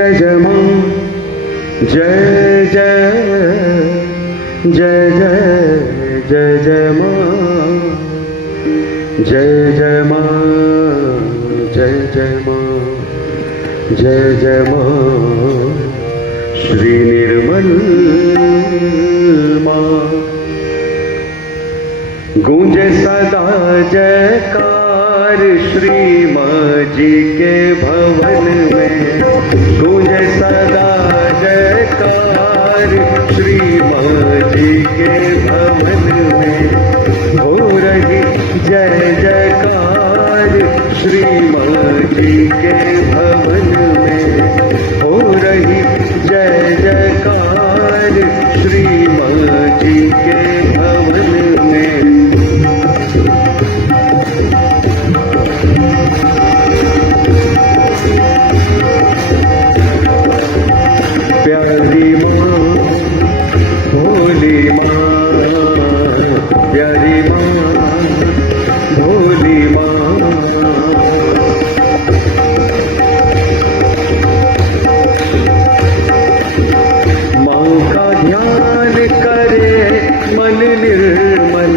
जय जय मां, जय जय जय जय जय जय मां, जय जय मां, जय जय मां, जय जय मां, श्री निर्मल मां। गूंजे सदा जयकार श्री मां जी के भवन में, गूंजे सदा जयकार श्री मां जी के भवन में। हो रही जय जयकार श्री मां जी के भवन में, हो रही जय जयकार श्री मां जी के भवन में। प्यारी मां, भोली मां, प्यारी मां, भोली मां। मां का ध्यान करे मन निर्मल,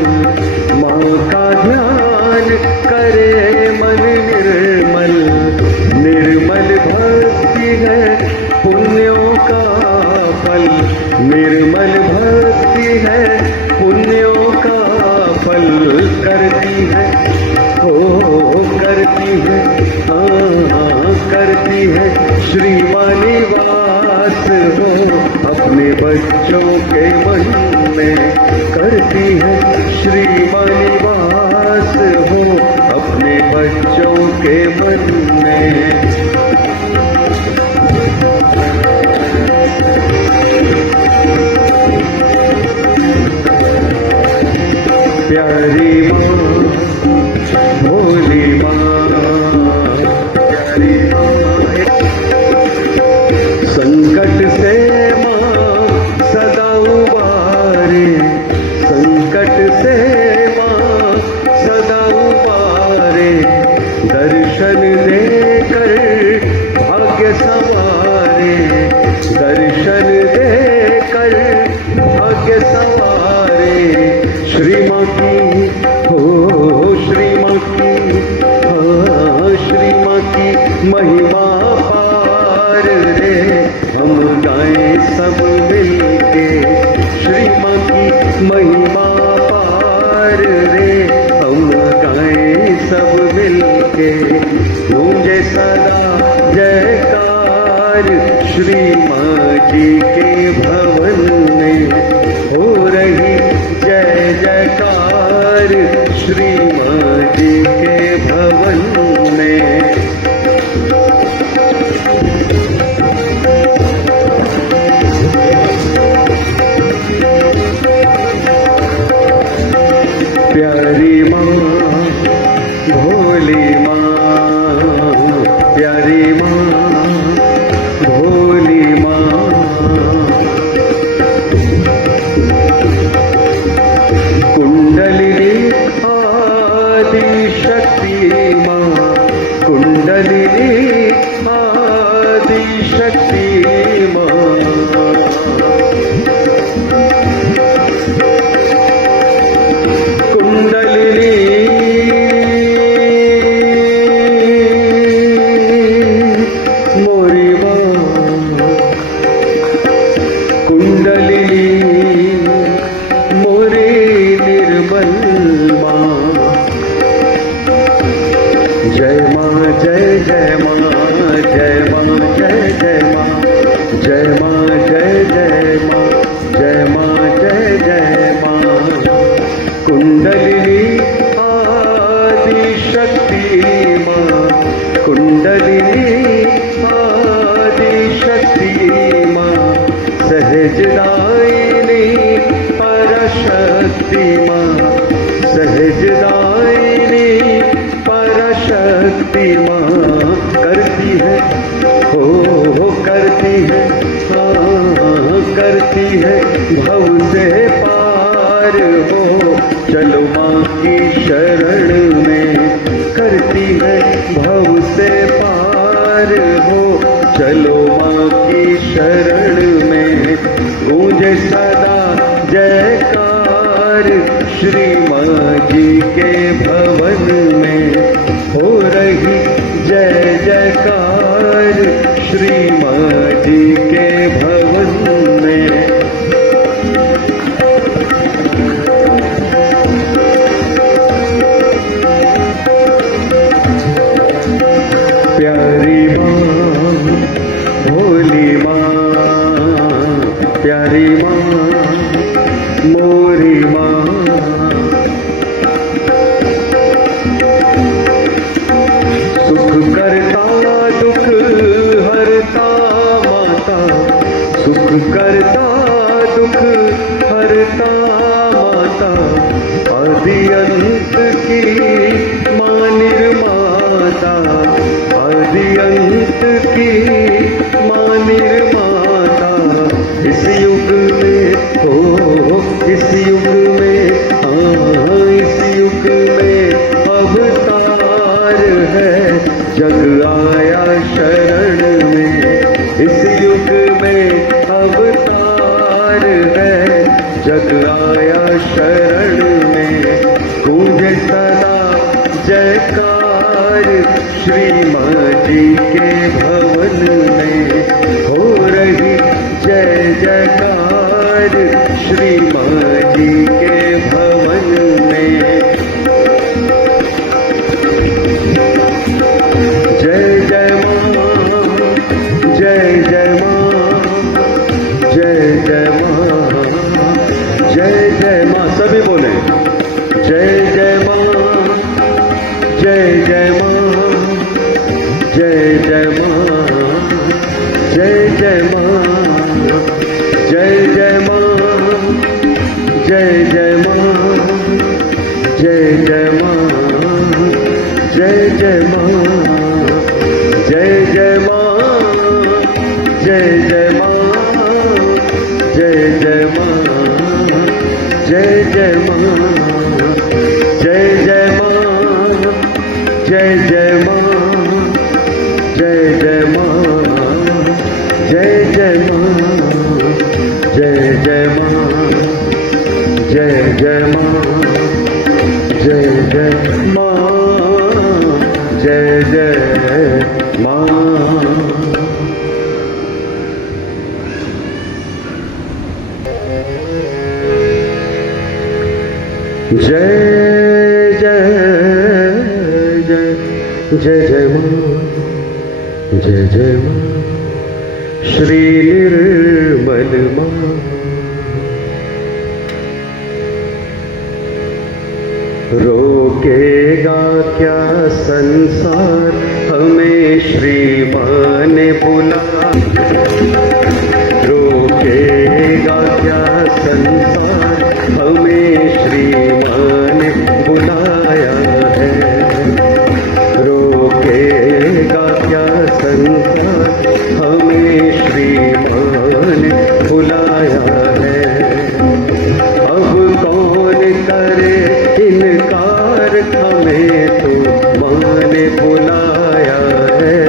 मां का ध्यान करे मन निर्मल। निर्मल भक्ति है पुण्यों का फल, निर्मल भक्ति है पुण्यों का फल। करती है ओ करती है, हाँ करती है श्री मां निवास हो अपने बच्चों के मन में। करती है श्री मां निवास हो अपने बच्चों के मन में। प्यारी मां, भोली मां, प्यारी मां। संकट से मां सदा उबारे, संकट से मां सदा उबारे। दर्शन देकर भाग्य संवारे, दर्शन देकर भाग्य संवारे। श्री मां की हो, श्री मां की, हाँ श्री मां की महिमा पार रे। हम गाएं सब मिलके श्री मां की महिमा पार रे। हम गाएं सब मिलके। गूंजे सदा जयकार श्री मां जी के भवन में। हो रही जय जयकार श्री मां जी के भवन में। प्यारी मां, भोली मां, प्यारी मां, भोली मां। कुंडलिनी आदि शक्ति मां, कुंडलिनी आदि शक्ति मां। कुंडलिनी मोरी मां, कुंडलिनी मोरी निर्मल मां। जय मां, जय जय मां, जय मां, जय जय मां, जय मां, जय जय मां, जय मां, जय जय मां। कुंडलिनी आदि शक्ति मां, कुंडलिनी आदि शक्ति मां। सहजदायिनी परशक्ति मां, सहजदायिनी परशक्ति मां। करती है हो करती है, हाँ करती है भव से पार हो। चलो मां की शरण में। करती है भव से पार हो, चलो मां माँ की शरण में गूंजे सदा जयकार। श्री माँ जी के भवन में हो रही जय जयकार। श्री माँ जी के भवन में प्यारी माँ भोली माँ, प्यारी माँ मोरी माँ, सुख करता दुख हरता माता, सुख करता दुख हरता माता। आदि अंत की माँ निर्माता, आदि अंत की माँ निर्माता। इस युग में हो, इस युग में हाँ, इस युग में अवतार है जग आया शरण में। इस युग में अवतार है जग आया शरण में। गूंजे सदा जयकार। श्री माँ जी के भवन में हो रही जय जयकार। श्री माँ जी के भवन में जय जय माँ, जय जय माँ, जय जय माँ, जय जय माँ। सभी बोले जय जय माँ, जय जय माँ, जय जय माँ, जय जय माँ, जय जय माँ, जय जय माँ, जय जय माँ, जय जय माँ, जय जय माँ, जय जय माँ, जय जय माँ, जय जय माँ, जय जय माँ, जय जय माँ, जय जय माँ, जय जय माँ, जय जय माँ, जय जय माँ, जय जय माँ, जय जय माँ। जय जय जय जय जय माँ, जय जय माँ। श्री निर्मल माँ, रोकेगा क्या संसार हमें श्री माँ ने बुला। रोकेगा क्या संसार हमें श्री माँ ने बुलाया है। रोकेगा क्या संसार हमें श्री माँ ने बुलाया है। अब कौन करे इनकार हमें तो माँ ने बुलाया है।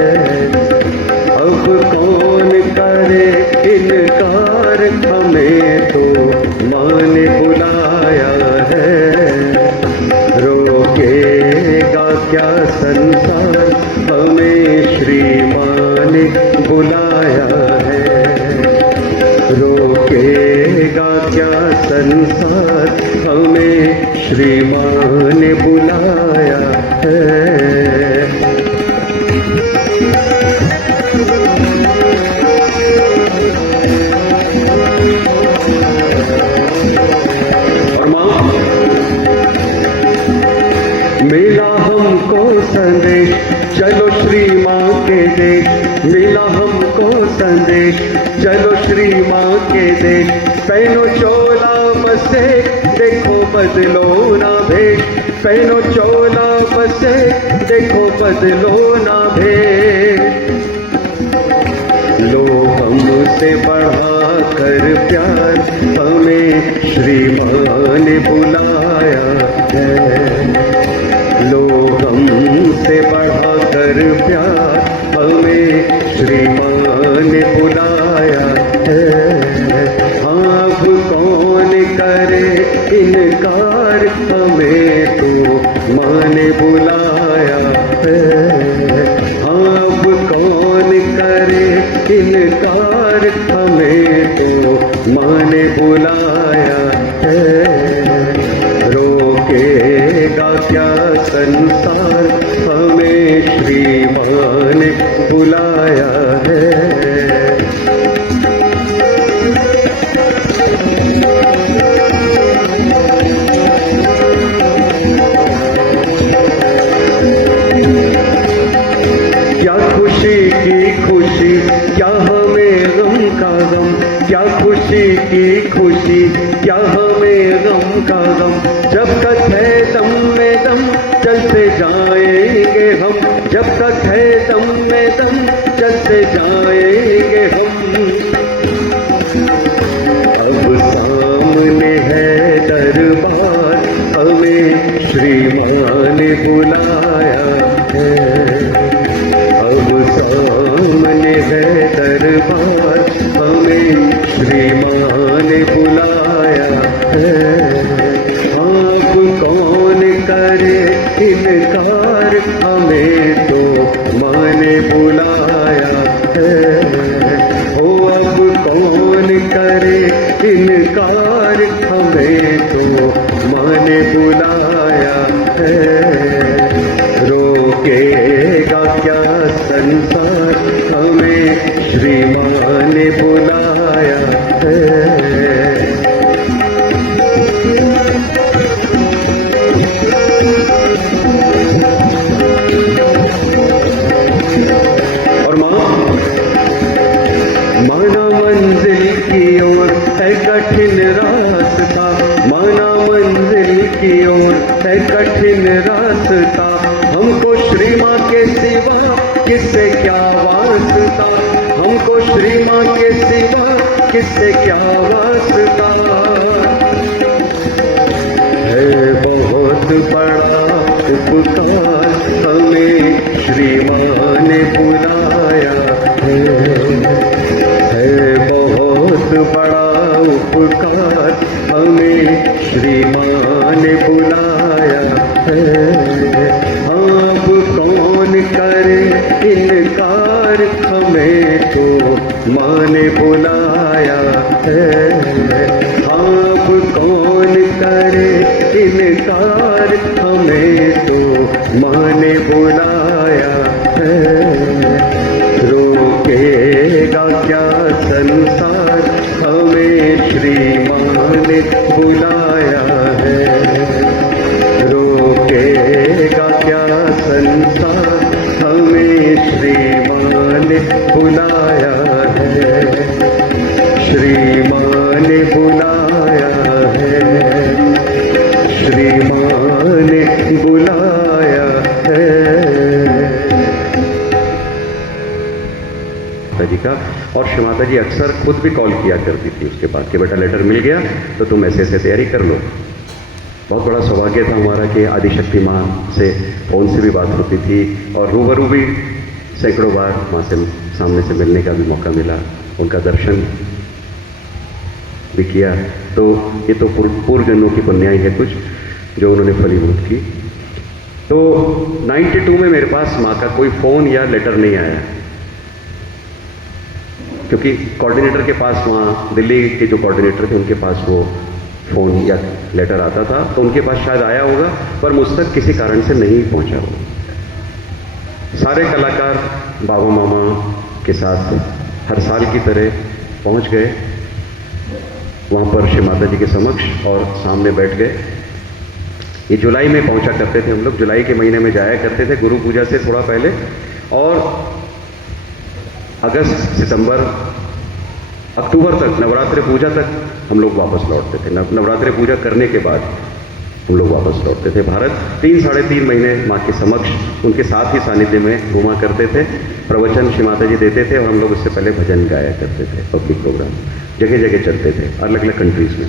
अब कौन करे इनकार हमें तो माँ ने बुलाया है। रोकेगा क्या संसार हमें श्री माँ ने बुलाया है। रोकेगा क्या संसार हमें श्री माँ ने बुलाया है। मिला हमको संदेश चलो श्री माँ के देश। मिला हमको संदेश चलो श्री माँ के देश। पहनो चोला बसे देखो बदलो ना भेष। पहनो चोला बसे देखो बदलो ना भेष। लो हमसे बढ़ा कर प्यार हमें श्री माँ ने बुलाया है। लो हमसे बढ़ा कर प्यार हमें श्री माँ ने बुलाया है। अब कौन करे इनकार, हमें तो माँ ने बुलाया है। अब कौन करे इनकार, हमें तो माँ ने बुलाया है। रोकेगा क्या संसार, हमें श्री माँ ने बुलाया है। क्या खुशी की खुशी, क्या हमें गम का गम, क्या खुशी की खुशी, क्या हमें गम का गम। जब तक है दम में दम, चलते जाएंगे हम। जब तक है दम में दम, चलते जाएंगे हम। अब सामने है दरबार, हमें श्री माँ ने बुलाया है। अब सामने है दरबार, हमें श्री माँ ने बुलाया है। आप कौन करे इनकार, हमें तो माँ ने बुलाया है। ओ अब कौन करे इनकार, हमें तो माँ ने बुलाया है। रोकेगा क्या संसार, हमें श्री माँ ने बुलाया है। और माना मंजिल की ओर है कठिन रास्ता, माना मंजिल की ओर है कठिन रास्ता। हमको श्री माँ के सिवा किससे क्या वास्ता, हमको श्री माँ के सिवा किससे क्या वास्ता। है बहुत बड़ा उपकार, हमें श्री माँ ने बुलाया है। बहुत बड़ा उपकार, हमें श्री माँ ने बुलाया है। आप कौन करे इनकार, हमें तो माँ ने बुलाया है। आप कौन करे इनकार, हमें तो माँ ने बुलाया है। रोकेगा क्या संसार, हमें श्री माँ ने बुलाया है। रोकेगा क्या संसार, हमें श्री माँ ने बुलाया है। श्री माँ ने बुलाया है, श्री माँ ने बुलाया है। जी का और श्री माता जी अक्सर खुद भी कॉल किया करती थी उसके बाद कि बेटा लेटर मिल गया तो तुम ऐसे ऐसे तैयारी कर लो। बहुत बड़ा सौभाग्य था हमारा कि आदिशक्ति माँ से फ़ोन से भी बात होती थी और रूबरू भी सैकड़ों बार माँ से सामने से मिलने का भी मौका मिला, उनका दर्शन भी किया। तो ये तो पूर्व जन्मों की पुण्याई है कुछ जो उन्होंने फलीभूत की। तो 92 में मेरे पास माँ का कोई फ़ोन या लेटर नहीं आया, क्योंकि कोऑर्डिनेटर के पास वहाँ दिल्ली के जो कोऑर्डिनेटर थे उनके पास वो फ़ोन या लेटर आता था, तो उनके पास शायद आया होगा पर मुझ तक किसी कारण से नहीं पहुँचा होगा। सारे कलाकार बाबा मामा के साथ हर साल की तरह पहुँच गए वहाँ पर श्री माता जी के समक्ष और सामने बैठ गए। ये जुलाई में पहुँचा करते थे हम लोग, जुलाई के महीने में जाया करते थे गुरु पूजा से थोड़ा पहले, और अगस्त सितंबर अक्टूबर तक नवरात्रि पूजा तक हम लोग वापस लौटते थे। नवरात्रि पूजा करने के बाद हम लोग वापस लौटते थे भारत। 3-3.5 महीने माँ के समक्ष उनके साथ ही सानिध्य में घूमा करते थे, प्रवचन श्री माता जी देते थे और हम लोग उससे पहले भजन गाया करते थे। पब्लिक प्रोग्राम जगह जगह चलते थे अलग अलग कंट्रीज में।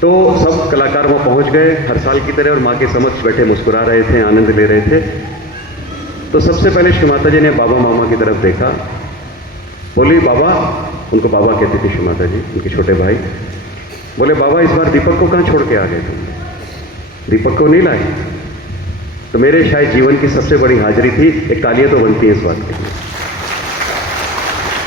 तो सब कलाकार वहाँ पहुँच गए हर साल की तरह और माँ के समक्ष बैठे मुस्कुरा रहे थे, आनंद ले रहे थे। तो सबसे पहले श्री माता जी ने बाबा मामा की तरफ देखा बोली बाबा, उनको बाबा कहती थी श्री माता जी, उनके छोटे भाई, बोले बाबा इस बार दीपक को कहाँ छोड़ के आ गए तुम, दीपक को नहीं लाए? तो मेरे शायद जीवन की सबसे बड़ी हाजिरी थी। एक तालियां तो बनती है इस बात के लिए,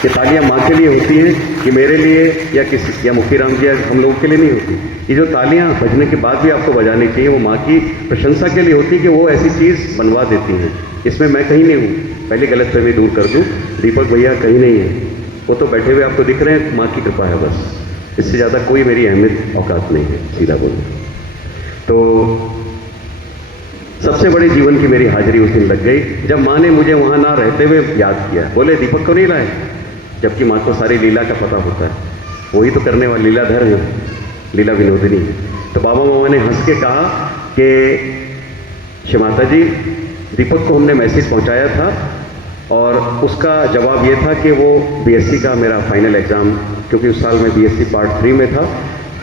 कि तालियां माँ के लिए होती हैं कि मेरे लिए या किसी या मुखीराम जी या हम लोगों के लिए नहीं होती। ये जो तालियां बजने के बाद भी आपको बजानी चाहिए, वो माँ की प्रशंसा के लिए होती है कि वो ऐसी चीज़ बनवा देती हैं। इसमें मैं कहीं नहीं हूँ, पहले गलतफहमी दूर कर दूँ, दीपक भैया कहीं नहीं है, वो तो बैठे हुए आपको दिख रहे हैं, माँ की कृपा है बस, इससे ज़्यादा कोई मेरी अहमियत औकात नहीं है, सीधा बोलूँ तो। सबसे बड़ी जीवन की मेरी हाजिरी उस दिन लग गई जब माँ ने मुझे वहाँ ना रहते हुए याद किया, बोले दीपक को नहीं लाए, जबकि माँ को सारी लीला का पता होता है, वही तो करने वाली लीलाधर है, लीला विनोदिनी है। तो बाबा मामा ने हंस के कहा कि श्री माता जी, दीपक को हमने मैसेज पहुँचाया था और उसका जवाब ये था कि वो बीएससी का मेरा फाइनल एग्ज़ाम, क्योंकि उस साल मैं बीएससी पार्ट 3 में था,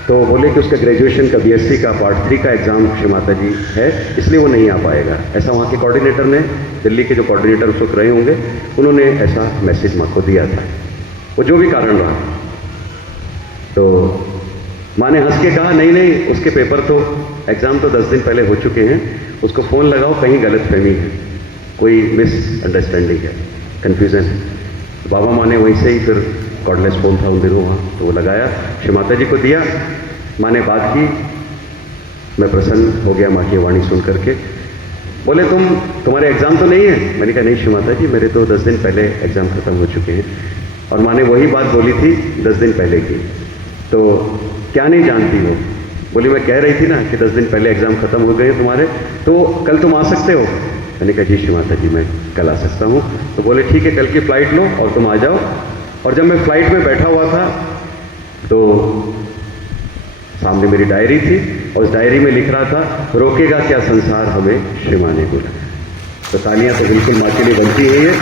तो बोले कि उसका ग्रेजुएशन का बीएससी का पार्ट 3 का एग्ज़ाम श्री माता जी है, इसलिए वो नहीं आ पाएगा। ऐसा वहाँ के कोऑर्डिनेटर ने, दिल्ली के जो कोऑर्डिनेटर उस वक्त रहे होंगे, उन्होंने ऐसा मैसेज माँ को दिया था, वो जो भी कारण रहा। तो माँ ने हंस के कहा नहीं नहीं, उसके पेपर तो, एग्ज़ाम तो 10 दिन पहले हो चुके हैं, उसको फ़ोन लगाओ, कहीं गलतफहमी है, कोई मिसअंडरस्टैंडिंग है, कन्फ्यूज़न है। बाबा माँ ने वहीं से ही फिर कॉर्डलेस फ़ोन था उन दिनों वहाँ, तो वो लगाया, श्री माता जी को दिया, माँ ने बात की, मैं प्रसन्न हो गया माँ की वाणी सुन करके। बोले तुम्हारे एग्ज़ाम तो नहीं है? मैंने कहा नहीं श्री माता जी, मेरे तो 10 दिन पहले एग्ज़ाम ख़त्म हो चुके हैं। और माँ ने वही बात बोली थी 10 दिन पहले की। तो क्या नहीं जानती हो? बोली मैं कह रही थी ना कि 10 दिन पहले एग्ज़ाम ख़त्म हो गए तुम्हारे, तो कल तुम आ सकते हो? मैंने कहा जी श्री माता जी, मैं कल आ सकता हूँ। तो बोले ठीक है, कल की फ़्लाइट लो और तुम आ जाओ। और जब मैं फ़्लाइट में बैठा हुआ था तो सामने मेरी डायरी थी और उस डायरी में लिख रहा था, रोकेगा क्या संसार हमें श्री माँ ने बुलाया। तो तालियां तो बिल्कुल माँ के लिए बनती है, ये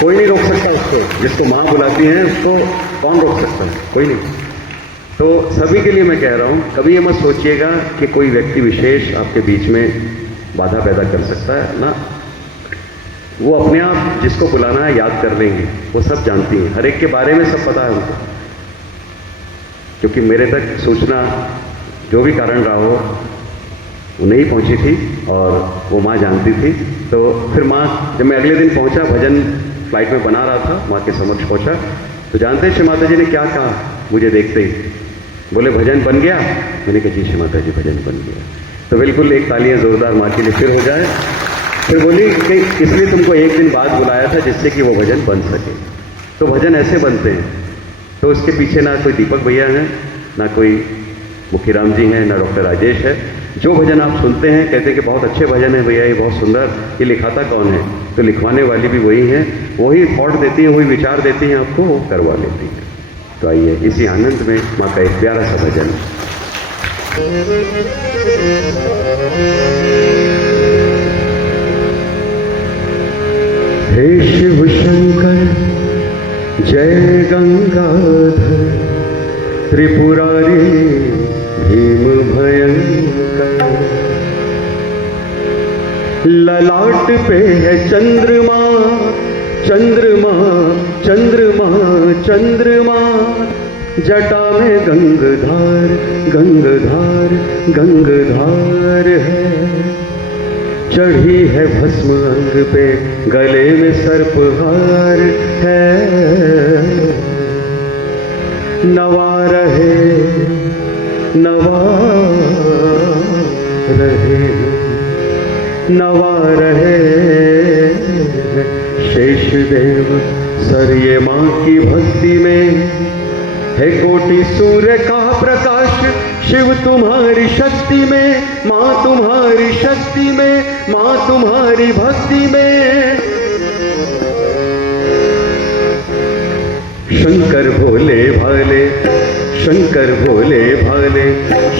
कोई नहीं रोक सकता उसको, जिसको माँ बुलाती है उसको कौन रोक सकता है? कोई नहीं। तो सभी के लिए मैं कह रहा हूँ, कभी ये मत सोचिएगा कि कोई व्यक्ति विशेष आपके बीच में बाधा पैदा कर सकता है ना, वो अपने आप जिसको बुलाना है याद कर लेंगे, वो सब जानती हैं, हर एक के बारे में सब पता है उनको। क्योंकि मेरे तक सूचना जो भी कारण रहा हो वो नहीं पहुंची थी और वो माँ जानती थी। तो फिर माँ, जब मैं अगले दिन पहुंचा, भजन फ्लाइट में बना रहा था, माँ के समक्ष पहुंचा, तो जानते हैं श्री माता जी ने क्या कहा मुझे देखते ही? बोले भजन बन गया? मैंने कहा जी श्री माता जी भजन बन गया। तो बिल्कुल एक तालियां जोरदार माँ के लिए फिर हो जाए। फिर बोली कि इसलिए तुमको एक दिन बाद बुलाया था जिससे कि वो भजन बन सके। तो भजन ऐसे बनते हैं। तो उसके पीछे ना कोई दीपक भैया हैं, ना कोई मुखीराम जी हैं, ना डॉक्टर राजेश है। जो भजन आप सुनते हैं, कहते हैं कि बहुत अच्छे भजन है भैया, ये बहुत सुंदर, ये लिखाता कौन है? तो लिखवाने वाली भी वही हैं, वही थॉट देती हैं, वही विचार देती हैं, आपको वो करवा लेती हैं। तो आइए इसी आनंद में माँ का एक प्यारा सा भजन। हे शिव शंकर जय गंगाधर, त्रिपुरारी भीम भयंकर, ललाट पे है चंद्रमा चंद्रमा चंद्रमा चंद्रमा, जटा में गंगधार गंगधार गंगधार है, चढ़ी है भस्म अंग पे, गले में सर्पहार है, नवा रहे नवा रहे नवा रहे शेष देव सर, ये माँ की भक्ति में है कोटि सूर्य का प्रकाश, शिव तुम्हारी शक्ति में, माँ तुम्हारी शक्ति में, माँ तुम्हारी भक्ति में। शंकर भोले भाले, शंकर भोले भाले,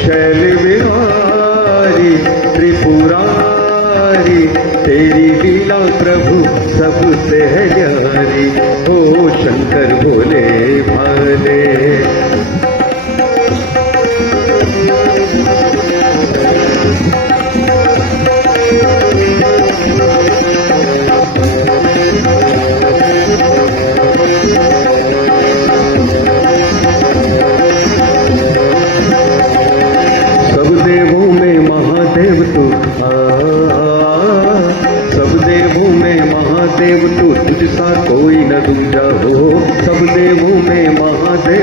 शैल विहारी त्रिपुरारी, तेरी लीला प्रभु सबसे है न्यारी, ओ शंकर भोले भाले।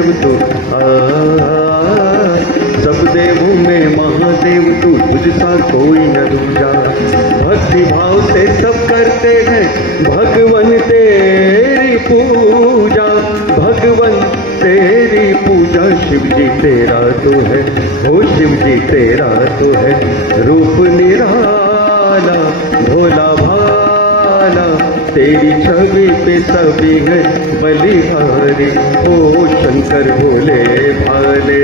महादेव तू सब देवों में महादेव तू, तुझसा कोई न दूजा। भक्ति भाव से सब करते हैं भगवन तेरी पूजा, भगवन तेरी पूजा। शिव जी तेरा तो है, ओ शिव जी तेरा तो है, रूप निराला भोला भाला, तेरी छवि पे सभी है बलिहारी, ओ शंकर भोले भाले।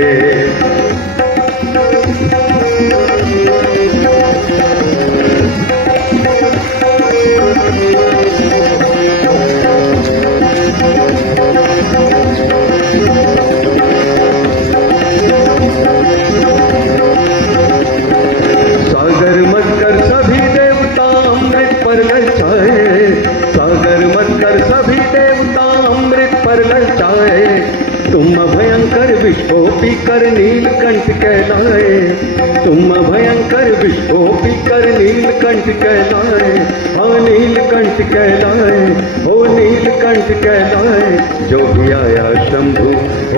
सागर मत कर सभी देवता अमृत पर ललचाए, सागर मत कर सभी देवता अमृत पर ललचाए, तुम भयंकर विश्वोपी कर नीलकंठ कहलाए, तुम भयंकर विश्वोपी कर नीलकंठ कहलाए, हाँ नीलकंठ कहलाए, ओ नीलकंठ कहलाए। जो भी आया शंभु,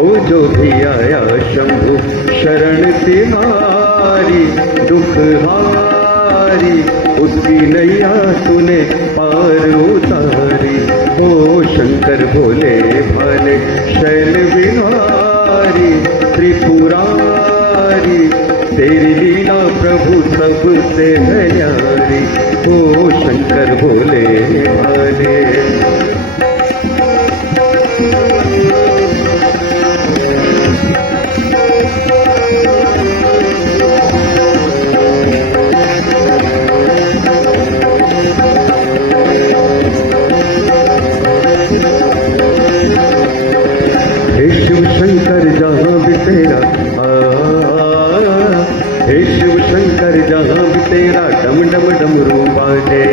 ओ जो भी आया शंभु, शरण तिहारी दुख हारी, उसकी नैया तूने पार उतारी, ओ शंकर भोले भाले शैल विहारी त्रिपुरारी, तेरी लीला प्रभु सबसे है न्यारी, ओ शंकर भोले भाले। शंकर जहाँ भी तेरा हे शिव शंकर जहाँ भी तेरा डम डम डमरू बाजे,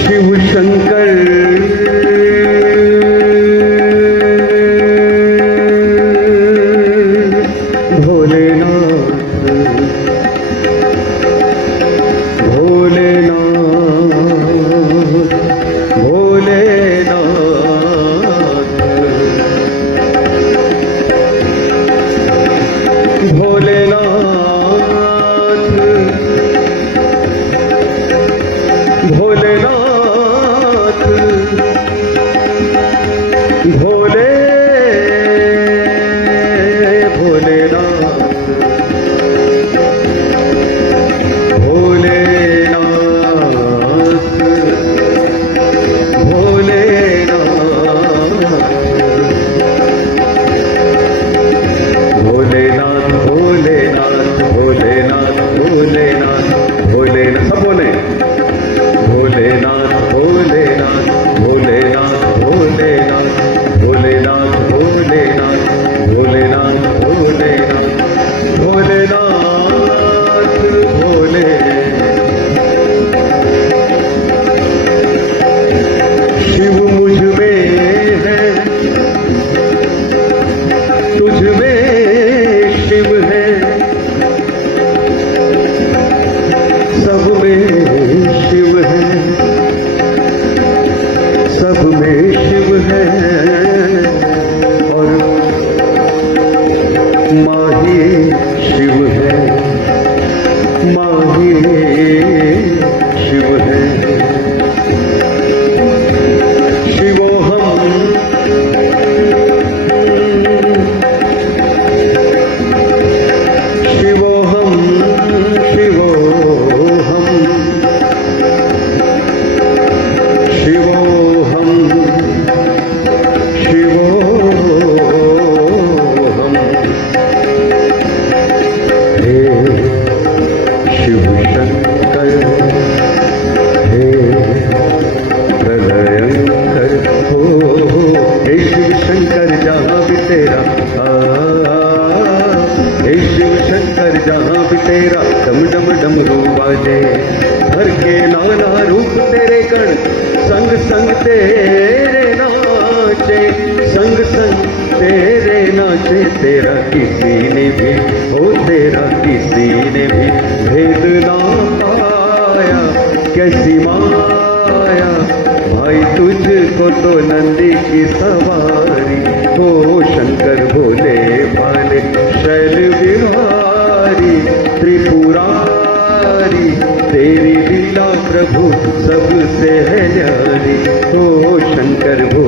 शिव शंकर भोलेनाथ भोलेनाथ भोले भोलेनाथ भोलेनाथ भोलेनाथ भोलेनाथ भोलेनाथ भोलेनाथ भोलेनाथ सब बोले भोलेनाथ भोलेनाथ भोलेनाथ भोलेनाथ भोलेनाथ भोलेनाथ भोलेनाथ भोलेनाथ भोलेनाथ भोले। शिव मुझ में है, तुझ में शिव है, सब में शिव है, सब में शिव है, और माही शिव है, माही शिव है। शिवोहम शिवोहम शिवोहम शिवोहम शिवोहम। हे शिव शंकर, हे प्रलयंकर, हो हे शिव शंकर जहाँ भी तेरा हे शिव शंकर जहाँ भी तेरा डम डम डमरू बाजे। हर के नाना रूप तेरे गण संग संग तेरे नाचे, संग संग तेरे नाचे। तेरा किसी ने भी हो, तेरा किसी ने भी भेद ना पाया, कैसी माया भाई तुझ को तो नंदी की सवारी, हो शंकर भोले भाले शैल बिहारी त्रिपुरारी, तेरी लीला प्रभु सबसे है न्यारी, हो शंकर भोले